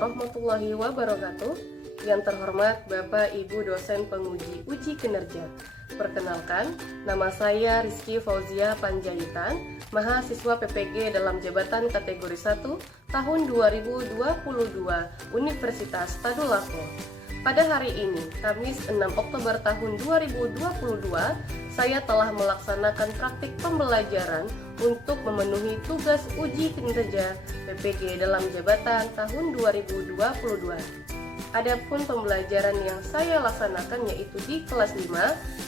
warahmatullahi wabarakatuh. Yang terhormat Bapak Ibu dosen penguji uji kinerja. Perkenalkan, nama saya Rizky Fauzia Panjaitan, mahasiswa PPG dalam jabatan kategori 1 tahun 2022 Universitas Tadulako. Pada hari ini, Kamis 6 Oktober tahun 2022, saya telah melaksanakan praktik pembelajaran untuk memenuhi tugas uji kinerja PPG dalam jabatan tahun 2022. Adapun pembelajaran yang saya laksanakan yaitu di kelas 5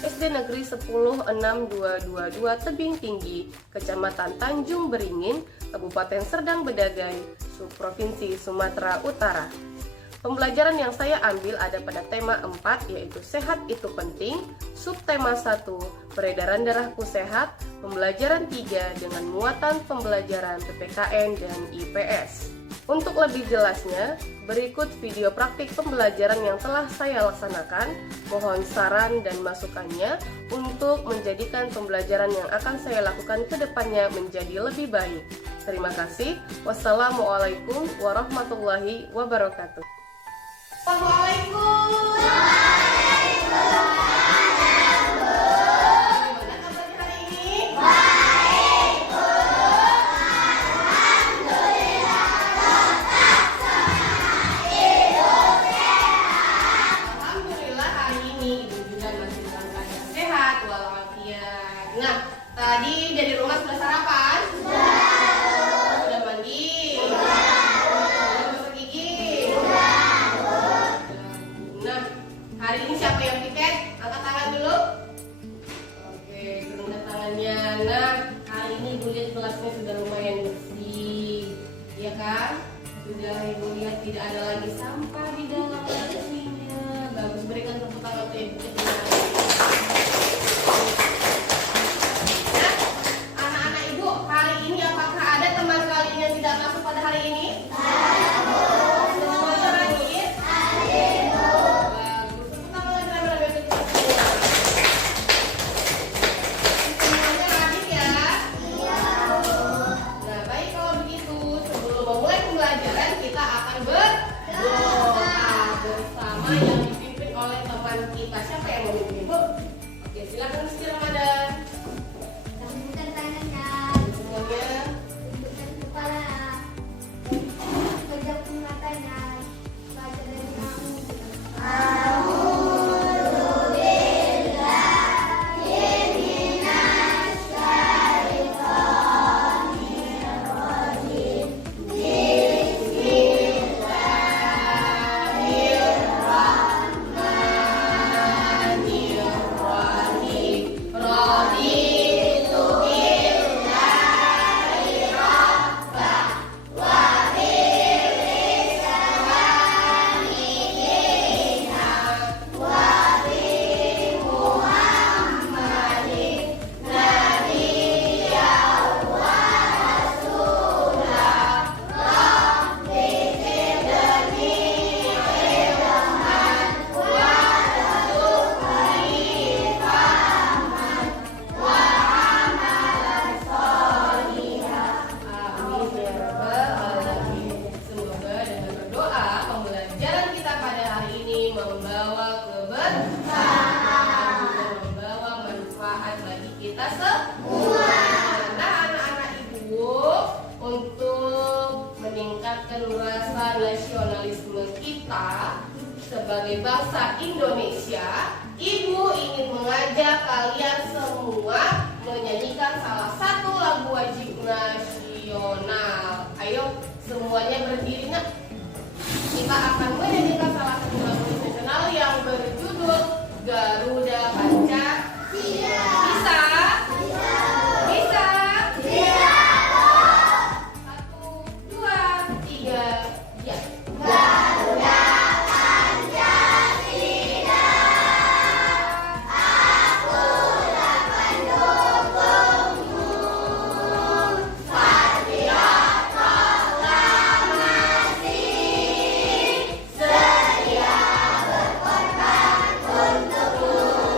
SD Negeri 106222 Tebing Tinggi, Kecamatan Tanjung Beringin, Kabupaten Serdang Bedagai, Provinsi Sumatera Utara. Pembelajaran yang saya ambil ada pada tema 4 yaitu Sehat Itu Penting, subtema 1 Peredaran Darahku Sehat, pembelajaran 3 dengan muatan pembelajaran PPKN dan IPS. Untuk lebih jelasnya, berikut video praktik pembelajaran yang telah saya laksanakan. Mohon saran dan masukannya untuk menjadikan pembelajaran yang akan saya lakukan ke depannya menjadi lebih baik. Terima kasih. Wassalamualaikum warahmatullahi wabarakatuh. Assalamualaikum. Nah, tadi dari rumah sudah sarapan? Sudah mandi? Sudah gosok gigi? Nah, hari ini siapa yang piket? Angkat tangan dulu. Oke, angkat tangannya. Nah, hari ini Ibu lihat kelasnya sudah lumayan bersih, ya kan? Sudah Ibu lihat tidak ada lagi sampah di dalam kelasnya. Bagus, berikan tepuk tangan untuk Ibu. Yang dipimpin oleh teman kita. Siapa yang mau memimpin, Bu? Oke, silakan Rizky Ramadan. Lambungkan tangannya, Semuanya. tundukkan kepala, pejamkan matanya, baca dari kamu. Membawa keberkahan dan membawa manfaat bagi kita semua. Nah, anak-anak Ibu, untuk meningkatkan rasa nasionalisme kita sebagai bangsa Indonesia, Ibu ingin mengajak kalian semua menyanyikan salah satu lagu wajib nasional. Ayo semuanya berdiri, nak. Kita akan menyanyikan salah satu lagu nasional yang berjudul Garuda Pancasila. Bisa? Bisa? Bisa. 1, 2, 3, ya. Garuda Pancasila, akulah pendukungmu, patriot proklamasi, sedia berkorban untukmu.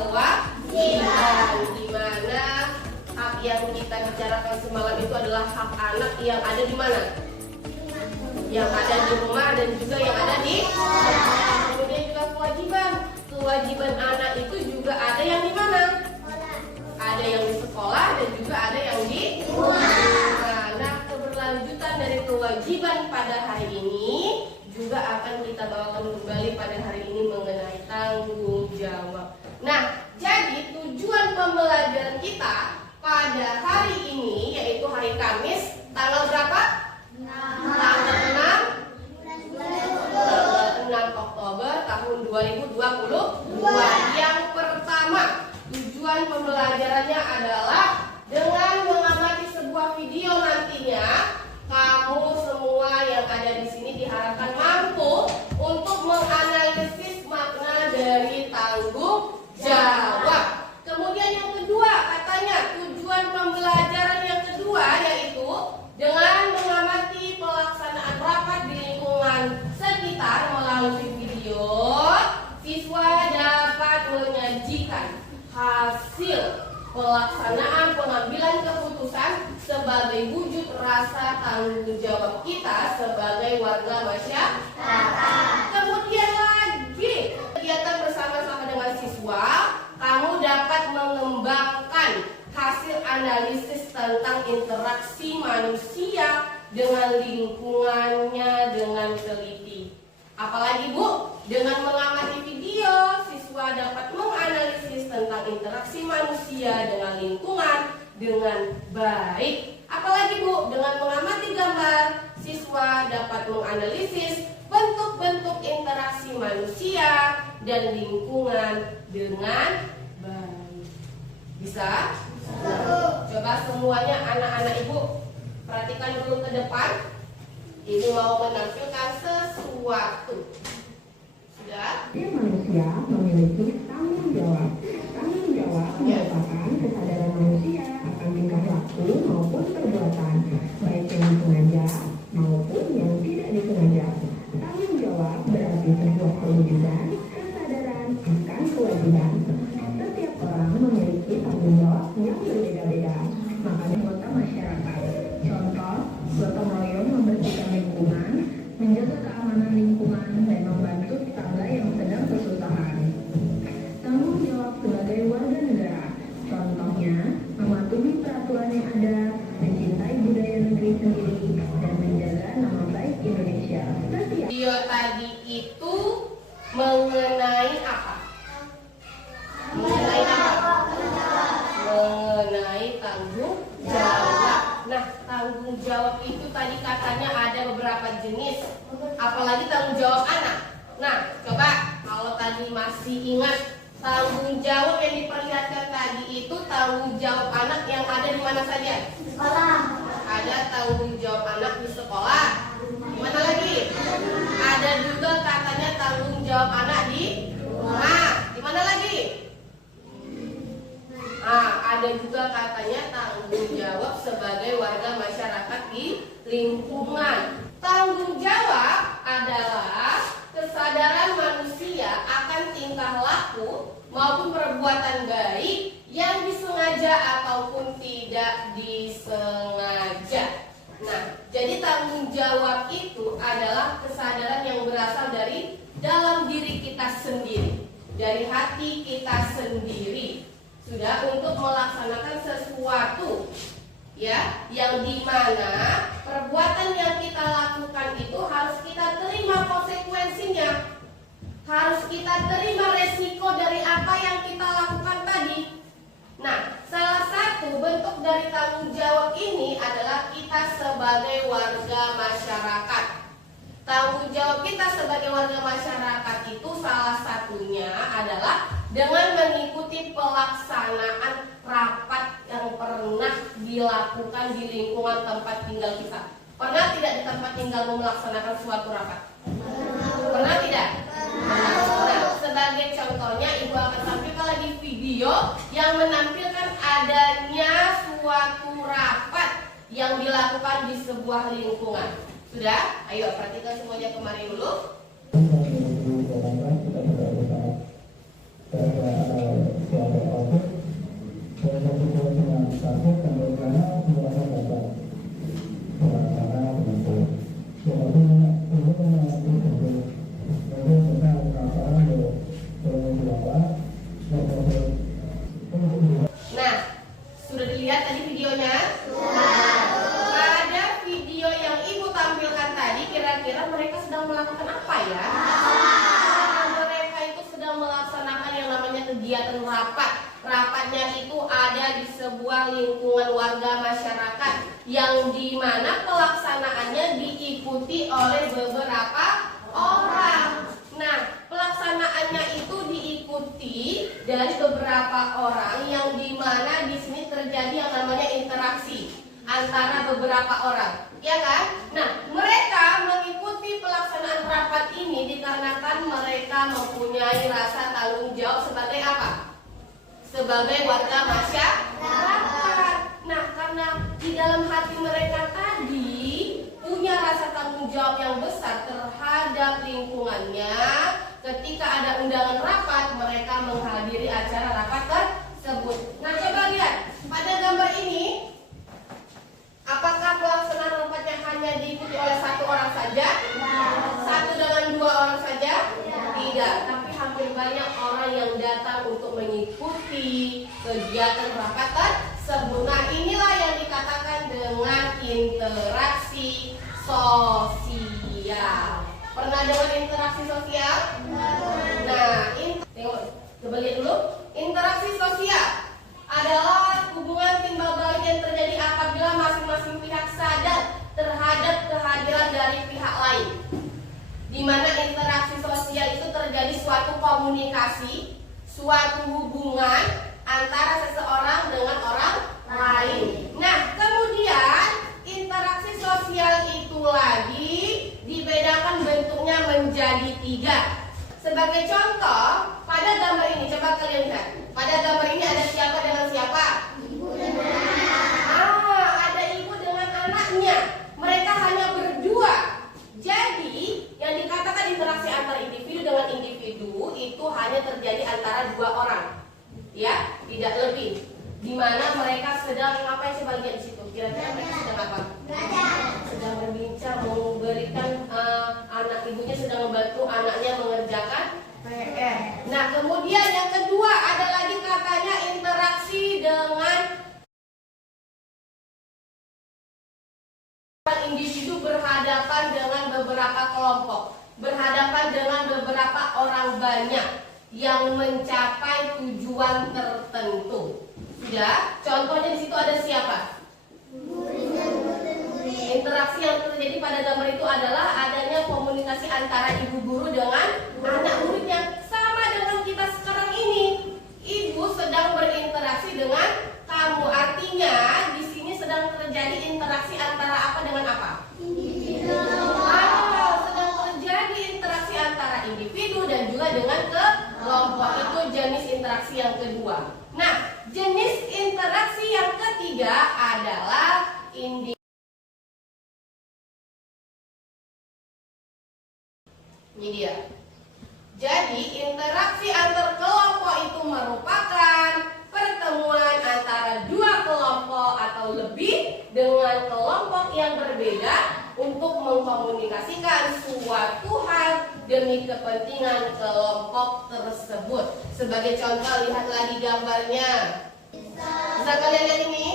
kewajiban. Di mana hak yang kita bicarakan semalam itu adalah hak anak yang ada di mana? Yang ada di rumah dan juga yang ada di sekolah. Kemudian juga kewajiban. Kewajiban anak itu juga ada yang di mana? Ada yang di sekolah dan juga ada yang di rumah. Nah, keberlanjutan dari kewajiban pada hari ini juga akan kita bawakan kembali pada hari ini mengenai tanggung jawab. Nah, jadi tujuan pembelajaran kita pada hari ini yaitu hari Kamis tanggal berapa? Tanggal 6 Oktober tahun 2022. Yang pertama, tujuan pembelajarannya adalah dengan mengamati sebuah video nantinya kamu semua yang ada di sini diharapkan mampu untuk menganalisis makna dari tanggung jawab. Kemudian yang kedua, katanya tujuan pembelajaran yang kedua yaitu dengan mengamati pelaksanaan rapat di lingkungan sekitar melalui video, siswa dapat menyajikan hasil pelaksanaan pengambilan keputusan sebagai wujud rasa tanggung jawab kita sebagai warga masyarakat. Kemudian lagi, kegiatan bersama-sama dengan siswa, kamu dapat mengembangkan hasil analisis tentang interaksi manusia dengan lingkungannya dengan teliti. Apalagi Bu, dengan mengamati video, siswa dapat menganalisis tentang interaksi manusia dengan lingkungan dengan baik. Apalagi Bu, dengan mengamati gambar, siswa dapat menganalisis bentuk-bentuk interaksi manusia dan lingkungan dengan baik. Bisa? Nah, coba semuanya anak-anak Ibu perhatikan dulu ke depan. Ibu mau menampilkan sesuatu. Sudah? Setiap manusia memiliki tanggung jawab. Tanggung jawab merupakan kesadaran manusia akan tingkah laku maupun perbuatan, baik yang disengaja maupun yang tidak disengaja. Tanggung jawab berarti sebuah kewujudan, kesadaran akan kewajiban. Setiap orang memiliki tanggung jawab yang berbeda-beda. Makanya anggota masyarakat. Contoh, gotong royong membersihkan lingkungan, menjaga keamanan lingkungan, dan membantu tetangga yang sedang kesusahan. Tanggung jawab sebagai warga negara. Contohnya, mematuhi peraturan yang ada, mencintai budaya negeri sendiri, dan menjaga nama baik Indonesia. Video tadi itu mengenai apa? Mengenai apa? Mengenai tanggung jawab. Nah, tanggung jawab itu tadi katanya ada beberapa jenis. Apalagi tanggung jawab anak. Nah, coba kalau tadi masih ingat tanggung jawab yang diperlihatkan tadi itu tanggung jawab anak yang ada di mana saja? Sekolah. Ada tanggung jawab anak di sekolah. Di mana lagi? Ada juga katanya tanggung jawab anak di rumah. Di mana lagi? Ada juga katanya tanggung jawab sebagai warga masyarakat di lingkungan. Tanggung jawab adalah kesadaran manusia akan tingkah laku maupun perbuatan baik yang disengaja ataupun tidak disengaja. Nah, jadi tanggung jawab itu adalah kesadaran yang berasal dari dalam diri kita sendiri, dari hati kita sendiri. Sudah, untuk melaksanakan sesuatu ya, yang dimana perbuatan yang kita lakukan itu harus kita terima konsekuensinya, harus kita terima resiko dari apa yang kita lakukan tadi. Nah, salah satu bentuk dari tanggung jawab ini adalah kita sebagai warga masyarakat. Tanggung jawab kita sebagai warga masyarakat itu salah satunya adalah dengan mengikuti pelaksanaan rapat yang pernah dilakukan di lingkungan tempat tinggal kita. Pernah tidak di tempat tinggalmu melaksanakan suatu rapat? Pernah tidak? Nah, sebagai contohnya Ibu akan tampilkan lagi video yang menampilkan adanya suatu rapat yang dilakukan di sebuah lingkungan. Sudah? Ayo perhatikan semuanya kemari dulu. Nah, sudah dilihat tadi videonya? Pada video yang ibu tampilkan tadi, kira-kira mereka sedang melakukan apa ya? Mereka itu sedang melaksanakan yang namanya kegiatan rapat. Rapatnya itu ada di sebuah lingkungan warga masyarakat yang dimana pelaksanaannya diikuti oleh beberapa orang. Nah, pelaksanaannya itu diikuti dari beberapa orang yang dimana di sini terjadi yang namanya interaksi antara beberapa orang, ya kan? Nah, mereka mengikuti pelaksanaan rapat ini dikarenakan mereka mempunyai rasa tanggung jawab sebagai apa? Sebagai warga masyarakat. Nah, karena di dalam hati mereka tadi punya rasa tanggung jawab yang besar terhadap lingkungannya, ketika ada undangan rapat, mereka menghadiri acara rapat tersebut. Nah, coba lihat pada gambar ini, apakah pelaksanaan rapatnya hanya diikuti oleh satu orang saja? Satu dengan dua orang saja? Tidak, tapi hampir banyak orang yang datang untuk mengikuti kegiatan rapat tersebut. Nah, inilah yang dikatakan dengan interaksi sosial. Pernah dengar interaksi sosial? Nah, tengok, coba lihat dulu. Interaksi sosial adalah hubungan timbal balik yang terjadi apabila masing-masing pihak sadar terhadap kehadiran dari pihak lain. Di mana interaksi sosial itu terjadi suatu komunikasi, suatu hubungan antara seseorang dengan orang lain. Nah, kemudian interaksi sosial itu lagi dibedakan bentuknya menjadi 3. Sebagai contoh, pada gambar ini coba kalian lihat. Pada gambar ini ada siapa dengan siapa? Ibu dengan anak. Ada ibu dengan anaknya. Mereka hanya berdua. Jadi, yang dikatakan interaksi antara individu dengan individu itu hanya terjadi antara 2 orang. Ya, tidak lebih. Di mana mereka sedang ngapain, coba lihat di situ. Kira-kira mereka sedang apa? Sedang berbincang, memberikan anak ibunya sedang membantu anaknya mengerjakan PR. Nah, kemudian yang kedua ada lagi katanya interaksi dengan individu berhadapan dengan beberapa kelompok, berhadapan dengan beberapa orang banyak yang mencapai tujuan tertentu. Ya, contohnya di situ ada siapa? Interaksi yang terjadi pada gambar itu adalah adanya komunikasi antara ibu guru dengan anak muridnya. Sama dengan kita sekarang ini. Ibu sedang berinteraksi dengan kamu. Artinya di sini sedang terjadi interaksi antara apa dengan apa? Sedang terjadi interaksi antara individu dan juga dengan kelompok. Itu jenis interaksi yang kedua. Nah, jenis interaksi yang ketiga adalah individu. Ini dia. Jadi interaksi antar kelompok itu merupakan pertemuan antara 2 kelompok atau lebih dengan kelompok yang berbeda untuk mengkomunikasikan suatu hal demi kepentingan kelompok tersebut. Sebagai contoh, lihat lagi gambarnya. Bisa kalian lihat ini?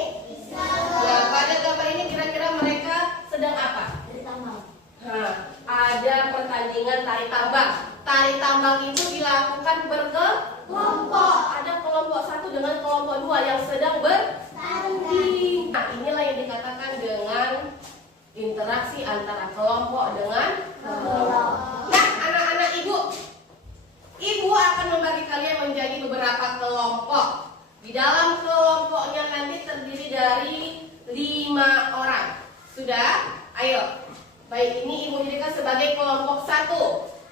Ya, pada gambar ini kira-kira mereka sedang apa? Nah, ada pertandingan tari tambang. Tari tambang itu dilakukan berkelompok. Ada kelompok 1 dengan kelompok 2 yang sedang bertanding. Nah, inilah yang dikatakan dengan interaksi antara kelompok dengan kelompok. Nah, anak-anak ibu akan membagi kalian menjadi beberapa kelompok. Di dalam kelompoknya nanti terdiri dari 5 orang. Sudah? Ayo. Baik, ini ibu jadikan sebagai kelompok 1.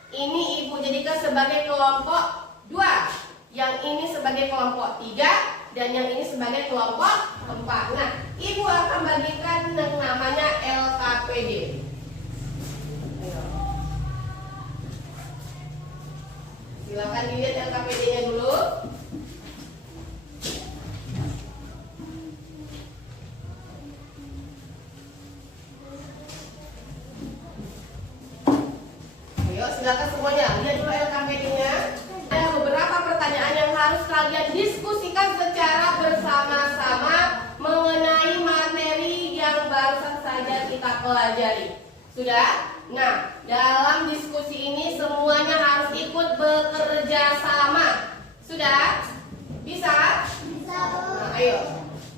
Ini ibu jadikan sebagai kelompok 2. Yang ini sebagai kelompok 3. Dan yang ini sebagai kelompok 4. Nah, ibu akan bagikan yang namanya LKPD. Ayo. Silakan dilihat LKPD-nya dulu. silakan semuanya lihat dulu LKPD-nya. Ada beberapa pertanyaan yang harus kalian diskusikan secara bersama-sama mengenai materi yang barusan saja kita pelajari. Sudah? Nah, dalam diskusi ini semuanya harus ikut bekerja sama. Sudah? Bisa? Bisa. Nah, ayo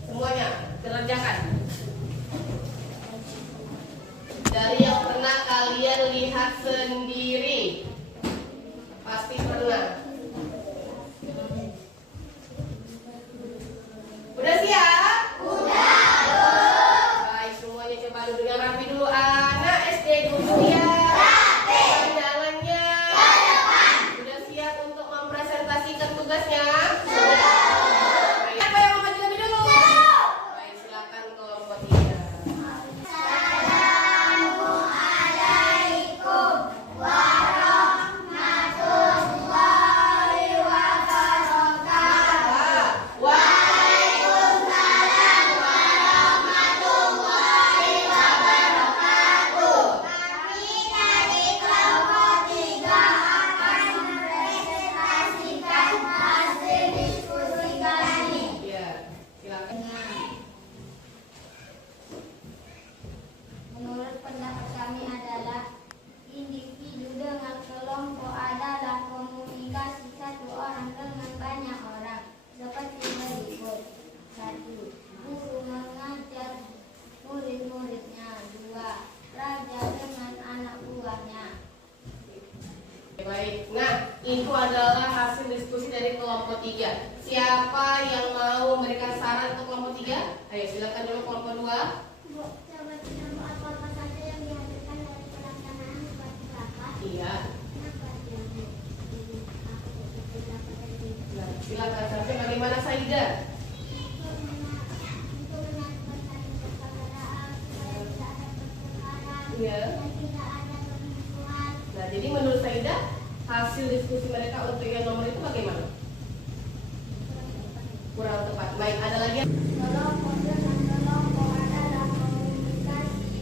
semuanya kerjakan. Dari yang pernah kalian lihat sendiri, pasti pernah. Udah siap? Udah. Baik, semuanya coba duduk yang rapi dulu. Anak SD duduk ya. Rapi. Jalannya. Sudah siap untuk mempresentasikan tugasnya? Siapa yang mau maju lebih dulu? Baik, silakan kelompok 3. Assalamualaikum warahmatullahi wabarakatuh. Waalaikumsalam warahmatullahi wabarakatuh. Kami dari kelompok 3 akan mempresentasikan hasil diskusi kami. Ya, silakan. Menurut pendapat kami adalah individu dengan kelompok adalah komunikasi satu orang dengan banyak orang seperti berikut. 1. Guru mengajar murid-muridnya. 2. Raja dengan anak buahnya. Baik, nah itu adalah hasil diskusi dari kelompok 3. Siapa yang mau memberikan saran untuk kelompok 3? Ayo silakan dulu kelompok 2. Bu, coba nama apa saja yang dihasilkan dari pelaksanaan seperti apa? Iya, Kenapa dia nah, silakan sampai bagaimana Saida? untuk menyatukan tali persaudaraan supaya tidak ada pertengkaran Iya. dan tidak ada permusuhan. Nah, jadi menurut Saida hasil diskusi mereka untuk yang nomor itu bagaimana? Kurang tepat. Baik, ada lagi? Kelompok dengan kelompok adalah komunikasi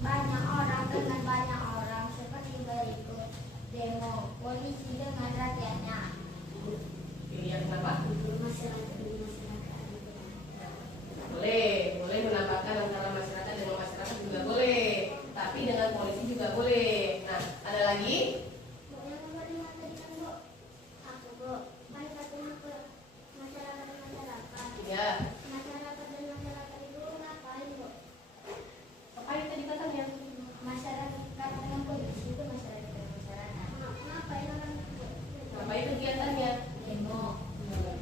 banyak orang dengan banyak orang seperti berikut. Demo, polisi dengan rakyatnya. Pilihan kenapa? Masyarakat dengan masyarakat. Boleh menambahkan antara masyarakat dengan masyarakat juga boleh. Tapi dengan polisi juga boleh. Nah, ada lagi? Bu, yang nomor 5 tadi kan, Bu? Aku, Bu. Kan katanya ke masyarakat dan masyarakat. Ya. Masyarakat dan masyarakat itu ngapain, Bu? Apa yang tadi katanya? Masyarakat dengan polisi itu masyarakat dan masyarakat. Ngapain orang itu? Ngapain kegiatannya? Demo.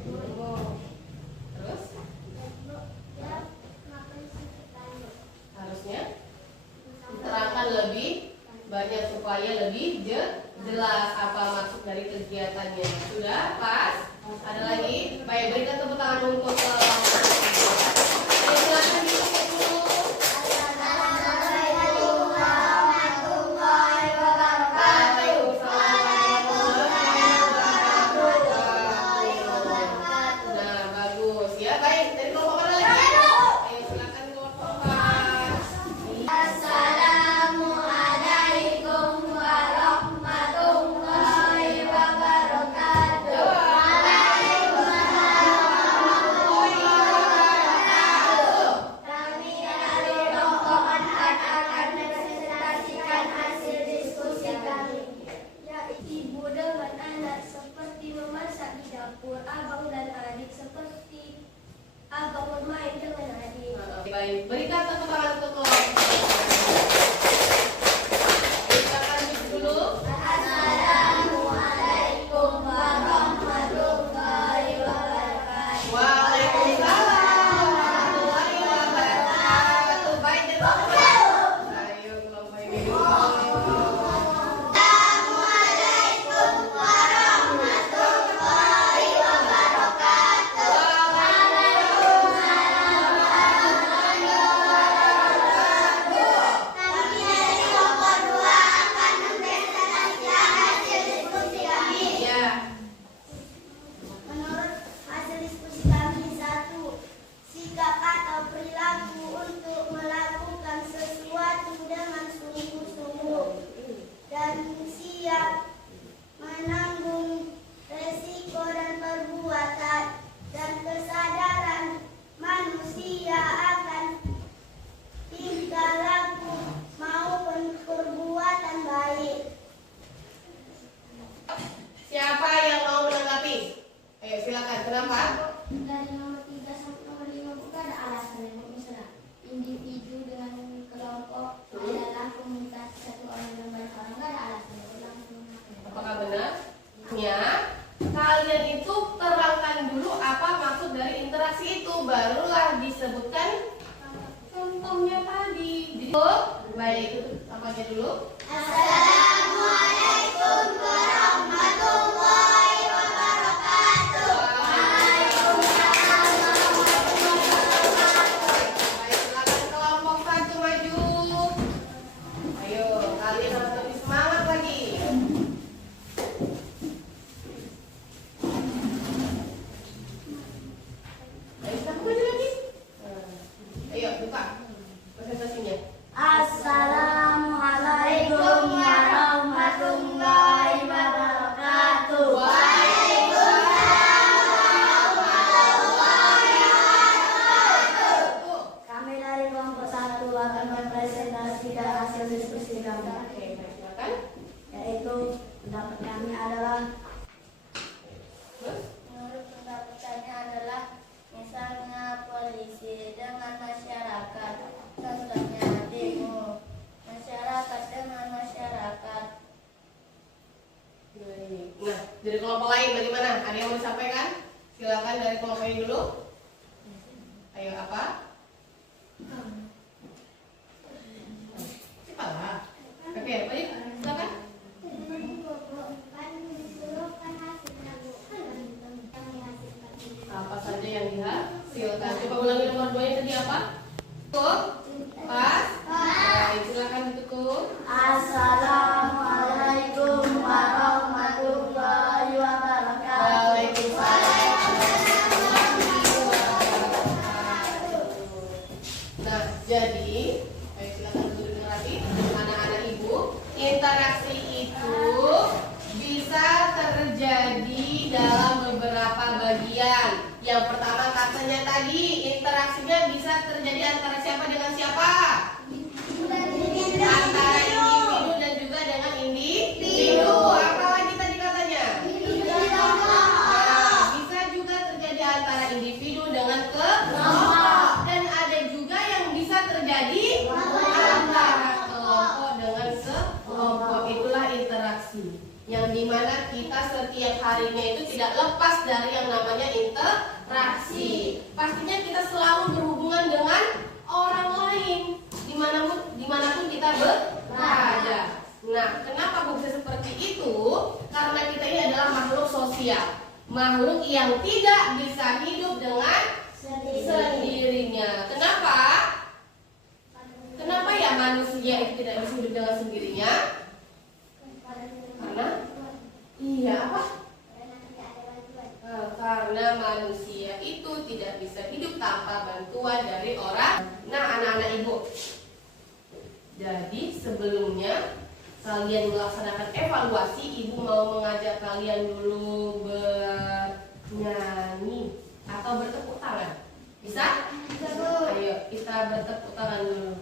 Demo. Terus? Bu, ya ngapain sih kita, Bu? Harusnya diterangkan lebih banyak supaya lebih jelas apa maksud dari kegiatannya. Sudah pas? Ada lagi? Baik, berikan tepuk tangan untuk silakan dicek dulu. Assalamualaikum warahmatullahi wabarakatuh. Nah, bagus ya. Baik, dari kelompok mana lagi? Ayo silakan kelompok 4. Assalamualaikum warahmatullahi wabarakatuh. Baik, itu apa aja dulu? Assalamualaikum warahmatullahi wabarakatuh. Baik, silakan kelompok 1 maju. Ayo, kalian harus lebih semangat lagi. Ayo, kita maju lagi. Ayo, buka presentasinya. Assalamualaikum warahmatullahi wabarakatuh. Kami dari kelompok 1 akan mempresentasikan hasil diskusi kami, Oke, baik, silakan. yaitu pendapat kami adalah Terus? menurut pendapat kami adalah misalnya polisi dengan masyarakat, contohnya demo masyarakat dengan masyarakat. Baik. Nah, dari kelompok lain bagaimana? Ada yang mau disampaikan? Silakan dari kelompok ini dulu. Ayo, apa? Cepat. Oke, baik. Silakan. Apa saja yang dihasilkan? Coba ulangi nomor 2 tadi apa? Tutup. Pas. Baik, silakan ditutup. Assalamualaikum warahmatullahi wabarakatuh. Waalaikumsalam. Nah, jadi, ayo silakan duduk dengan rapi. Anak-anak ibu, interaksi itu bisa terjadi dalam beberapa bagian. Yang pertama katanya tadi, interaksinya bisa terjadi antara siapa dengan siapa? Antara individu dan juga dengan individu. Apalagi tadi katanya? Nah, bisa juga terjadi antara individu dengan kelompok. Dan ada juga yang bisa terjadi antara kelompok dengan sekelompok. Itulah interaksi. Yang dimana kita setiap harinya itu tidak lepas dari yang namanya interaksi. Pastinya kita selalu berhubungan dengan orang lain dimanapun kita berada. Nah, kenapa bisa seperti itu? Karena kita ini adalah makhluk sosial, makhluk yang tidak bisa hidup dengan sendirinya. Kenapa? Kenapa ya manusia itu tidak bisa hidup dengan sendirinya? Karena iya apa? Karena manusia itu tidak bisa hidup tanpa bantuan dari orang. Nah, anak-anak ibu, jadi sebelumnya kalian melaksanakan evaluasi, ibu mau mengajak kalian dulu bernyanyi atau bertepuk tangan. Bisa? Ayo kita bertepuk tangan dulu.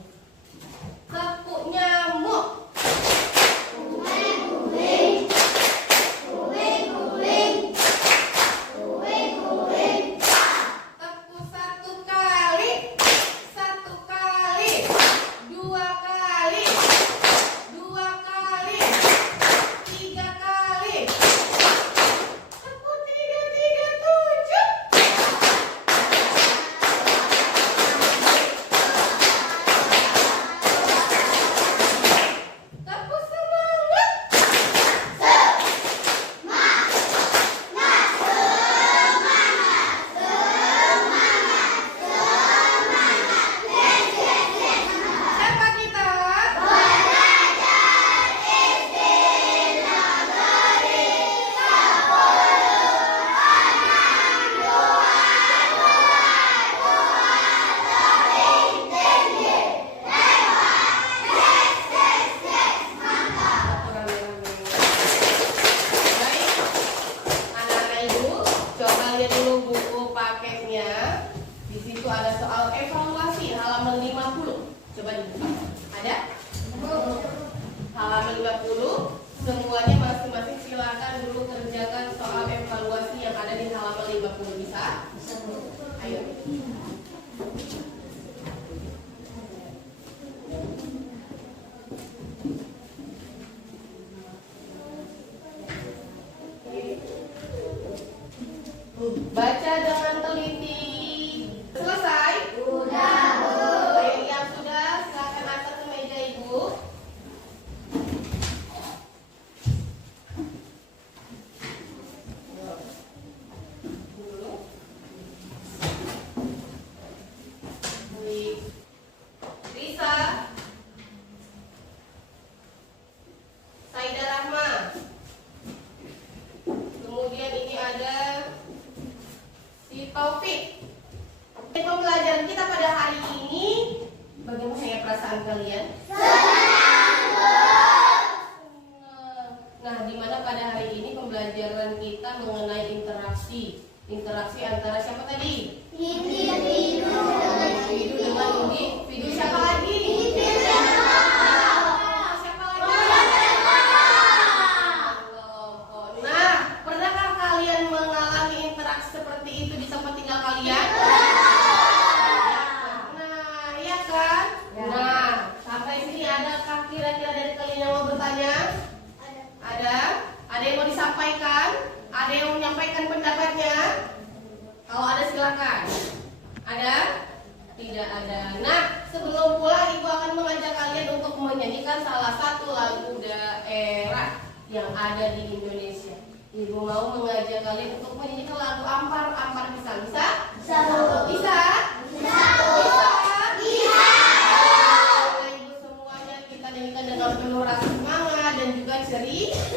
Tepuk nyamuk. Tepuk 1 kali, 1 kali, 2 kali, 2 kali, 3 kali. Tepuk 3, 3, 7. Tepuk semangat. Siapa kita? Baik, anak-anak ibu, coba lihat dulu buku paketnya. Di situ ada soal evaluasi halaman 50. Coba dibuka. Ada? Halaman 50. Semuanya masing-masing silakan dulu kerjakan soal evaluasi yang ada di halaman 50. Bisa? Ayo. Baca dengan teliti. Selesai? Sudah, Bu. Yang sudah silakan angkat ke perasaan kalian? Nah, di mana pada hari ini pembelajaran kita mengenai interaksi. Interaksi antara siapa tadi? Individu dengan individu. Siapa lagi? Siapa lagi? Kelompok. Nah, pernahkah kalian mengalami interaksi seperti itu di tempat tinggal kalian? Nah, iya kan? Nah, sampai sini adakah kira-kira dari kalian yang mau bertanya? Ada? Ada yang mau disampaikan? Ada yang mau menyampaikan pendapatnya? Kalau ada silakan. Ada? Tidak ada. Nah, sebelum pulang Ibu akan mengajak kalian untuk menyanyikan salah satu lagu daerah yang ada di Indonesia. Ibu mau mengajak kalian untuk menyanyikan lagu Ampar Pisang. Bisa? Bisa. Bisa? Bisa. Bisa. Ibu semuanya kita nyanyikan dengan penuh rasa semangat dan juga ceria.